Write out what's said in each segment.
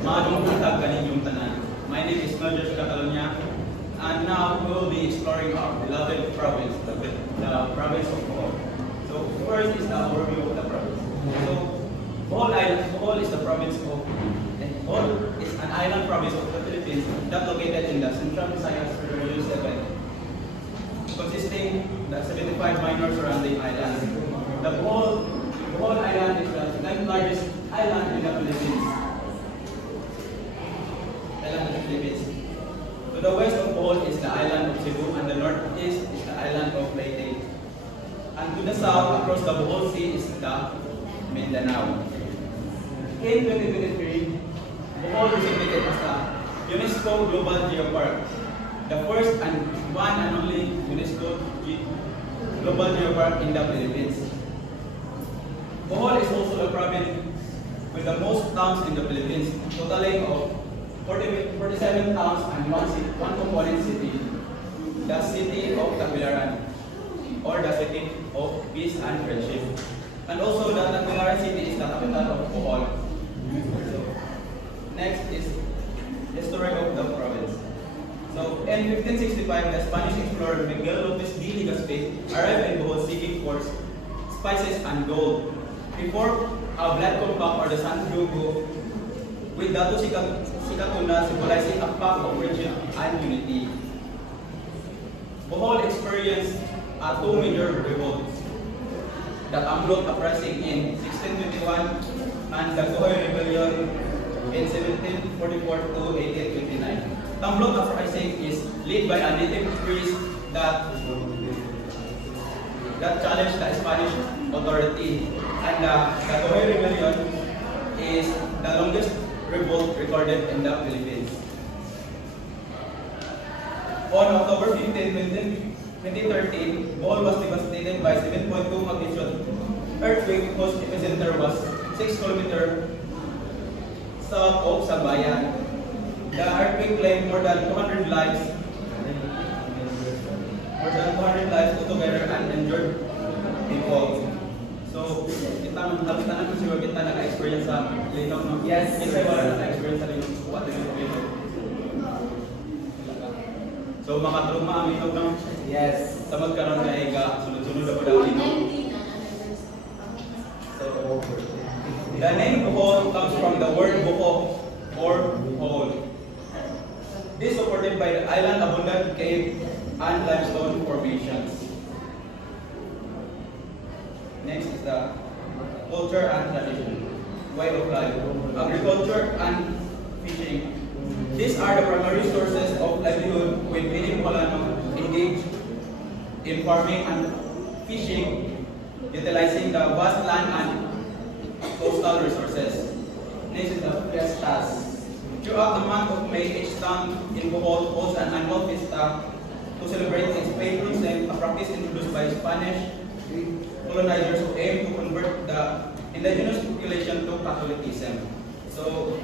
Maadong hatag kaninyong tanan. My name is Nojosh Catalonia, and now we will be exploring our beloved province, the province of Bohol. So first is the overview of the province. So Bohol is the province of Bohol is an island province of the Philippines that located in the Central Visayas Region 7, consisting the 75 minor surrounding islands. The Bohol Island is the second largest island in the Philippines. To the west of Bohol is the island of Cebu, and the northeast is the island of Leyte. And to the south, across the Bohol Sea, is the Mindanao. In 2023, Bohol was designated as the UNESCO Global Geopark, the first and one and only UNESCO Global Geopark in the Philippines. Bohol is also the province with the most towns in the Philippines, totaling of 47 towns and one component city, the city of Tagbilaran, or the city of peace and friendship. And also the Tagbilaran city is the capital of Bohol. Next is history of the province. So in 1565, the Spanish explorer Miguel Lopez de Legazpi arrived in Bohol seeking for spices and gold. Before a blood compact or the San Diego, with Dato Sikatuna symbolizing a pact of friendship and unity. Bohol experienced two major revolts, the Tamblot uprising in 1621 and the Gohoy Rebellion in 1744 to 1829. Tamblot uprising is led by a native priest that challenged the Spanish authority, and the Gohoy Rebellion is the longest revolt recorded in the Philippines. On October 15, 2013, Bohol was devastated by 7.2 magnitude earthquake whose epicenter was 6 km south of Sambayan. The earthquake claimed more than 200 lives altogether and injured people. So, kita naman siguro kita naka-experience sa Linaw, no? Yes. Kita wala naka-experience sa Linaw. What is it? So, makatruma ang Linaw, no? Yes. Sa magkaroon na iga, sunod-sunod na po daw Linaw. So, the name Bohol comes from the word Boho or hole. This is supported by the island abundant cave and limestone formations. Next is the culture and tradition, way of life, agriculture and fishing. These are the primary sources of livelihood, with many Boholanos engaged in farming and fishing, utilizing the vast land and coastal resources. Next is the fiestas. Throughout the month of May, each town in Bohol holds an annual fiesta to celebrate its patron saint, a practice introduced by Spanish colonizers who aim to convert the indigenous population to Catholicism. So,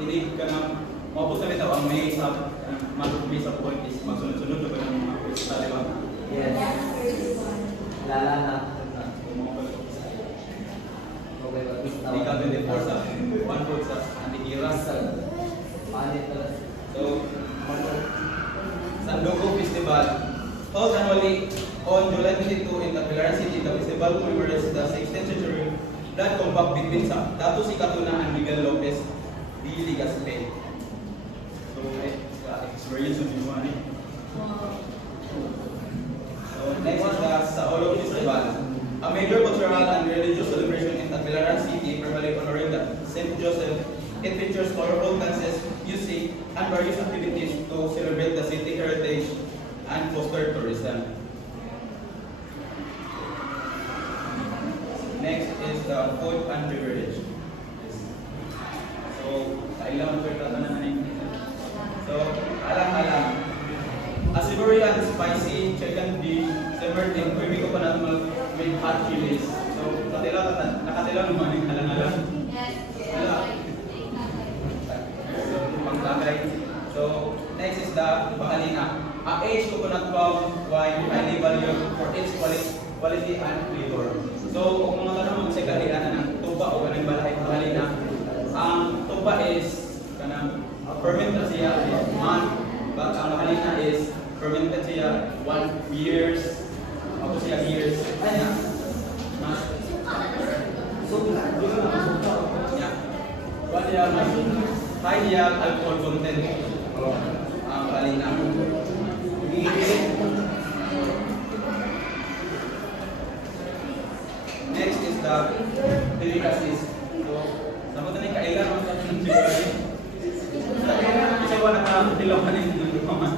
hindi ka na mabot na bitaw ang May sa mag-May sa point is magsunod-sunod na ba ng mga Krista, di ba? Yes. Lala na. Hindi ka 24 sa one foot sa Antiquiras. So, Sandoco Festival. Held annually on July 22 in Tagbilaran City, the festival commemorates the 16th century blood compact between Dato Sikatuna and Miguel Lopez de Legazpi. So, experience of this one. So, next is the Saolo Festival, a major cultural and religious celebration in Tagbilaran City, primarily honoring the Saint Joseph. It features colorful dances, music, and various activities to celebrate the city heritage and foster tourism. Next is the food and beverage. So, kailangan ko ito na nanin. So, alang-alang. A savory and spicy chicken dish simmered in creamy coconut milk with hot chilies. So, nakatila naman yung alang-alang. So, next is the Bahalina, a aged coconut palm wine highly valued for its quality and flavor. So, kung mga tanong sa kalian ng tuba o ganang Bahalina, ang tuba is high alcohol content. Kalina. Next is the delicacies. So, naman na kailan ang siguro. Isa ba nakatilaw ka rin dito naman?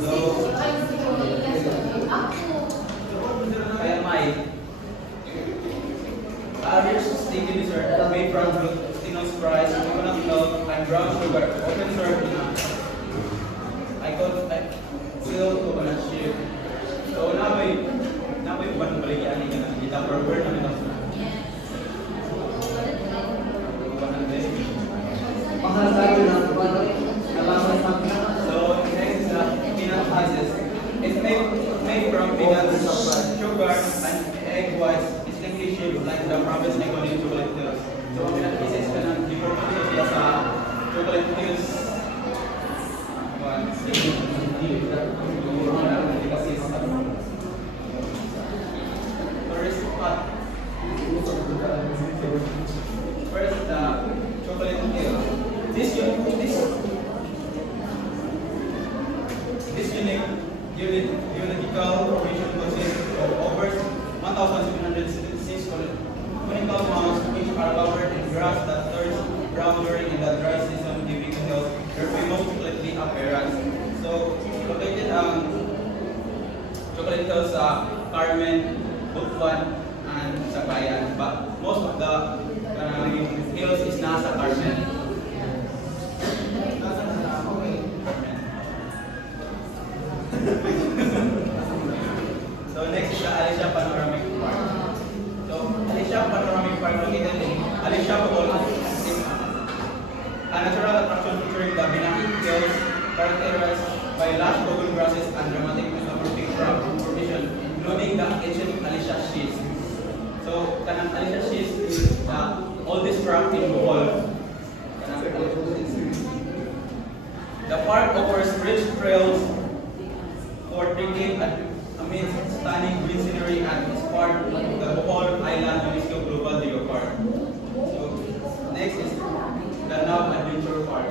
So, kaya may rich sticky dessert made from glutinous rice, coconut milk, and brown sugar, often served in filled coconut chip. So now may buwan baligyan ni kana kita burger na nito. So next is peanut spices. It's made from peanuts, sugar, and egg whites. It's liquid shaped like the province iconic chocolate hills. So peanut pieces ka nang di-purpose siya sa chocolate hills. First, the chocolate hill. This unical formation consists of over 1,706 conical mounds, which are covered in grass that turns brown during the dry season, giving the hills their famous chocolatey appearance. So, located ang chocolate hills sa Carmen, Butuan, and Sagayan. But most of the hills is nasa Carmen. So next is the Alicia Panoramic Park. So Alicia Panoramic Park located in Alicia, Bohol is a natural attraction featuring the Binangi Hills, characterized by lush cocoon grasses and dramatic metamorphic rock formation, including the ancient Alicia Schist. So kanang Alicia Schist is the oldest rock in Bohol. The park offers rich trails for trekking amidst stunning green scenery and is part of the Bohol Island UNESCO Global Geopark. So next is Danau Adventure Park.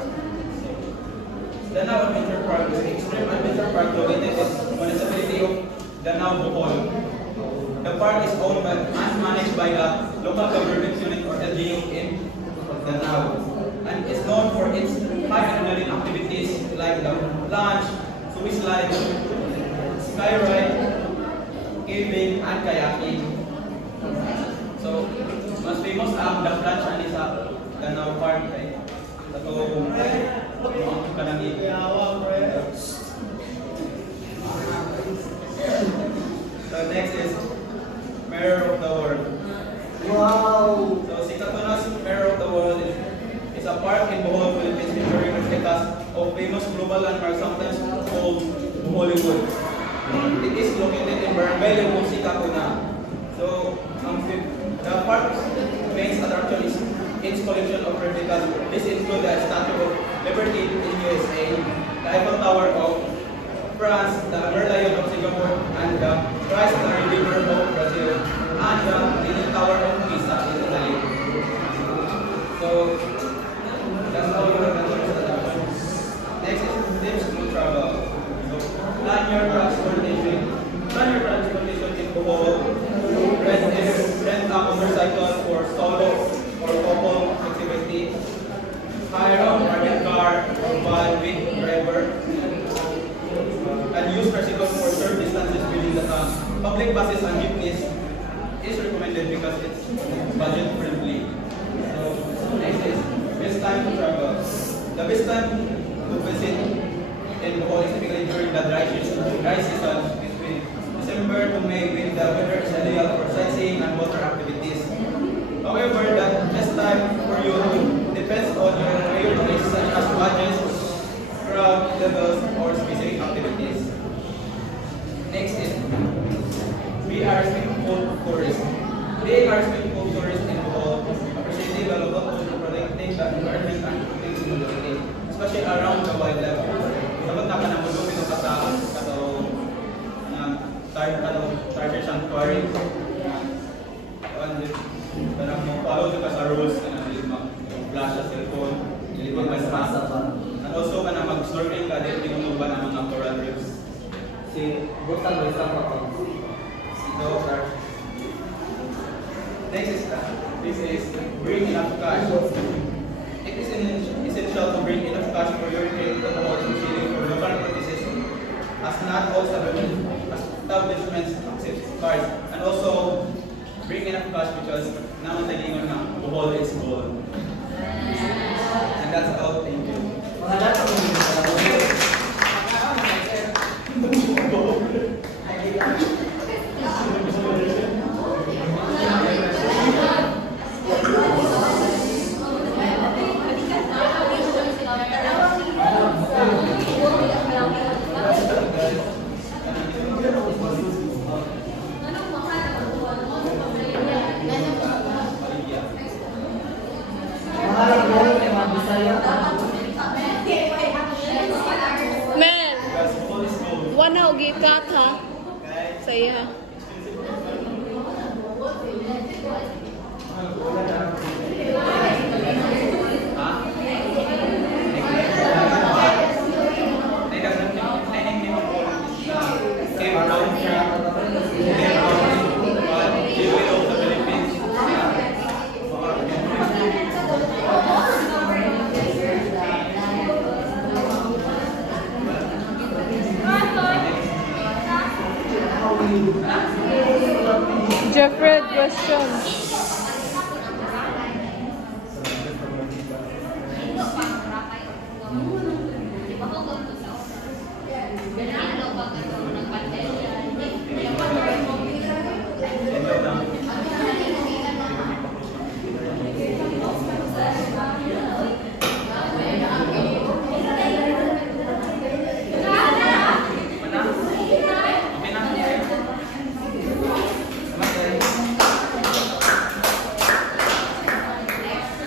Danau Adventure Park is an extreme adventure park located in the municipality of Danau, Bohol. The park is owned and managed by the local government unit or LGU in Danau, and is known for its high adrenaline activities like the plunge, Swiss slide, skyride, caving, and kayaking. So, mas famous ang the plunge ani sa Danau Park kay sa to kanang So next is Mirror of the World. Wow! So si Katunas Mirror of the World is a park in Bohol, Philippines featuring replicas of famous global landmarks sometimes called Hollywood. It is located in Barangay Lemusi, Katuna. So the park's main attraction is its collection of replicas. This includes the Statue of Liberty in USA, the Eiffel Tower of France, the Merlion of Singapore, and the Christ the Redeemer of Brazil, and the Leaning Tower of Pisa in Italy. So that's all you have to know. Next is tips to travel. So plan your transportation. Plan your transportation in Bohol. Rent a motorcycle for solo or couple activity. Hire a private car or buy with driver. And use tricycles for short distances within the town. Public buses and jeepneys is recommended because it's budget friendly. So next is bawal ka sa rules ka na mag-flash sa cellphone, dili mag-basa pa. And also ka na mag-snorkeling ka, dili tinunuban ang mga coral reefs. Si Butang mo isang pa. So, next is that. This is bring enough cash. It is essential to bring enough cash for your trip to hold shilling for local purchases, as not all establishments accept cards. And also bring enough cash because now the gingon na Bohol is gold. And that's all. Thank you. Mga data mo Mel, one how gikat ha? Saya. Jeffrey, question.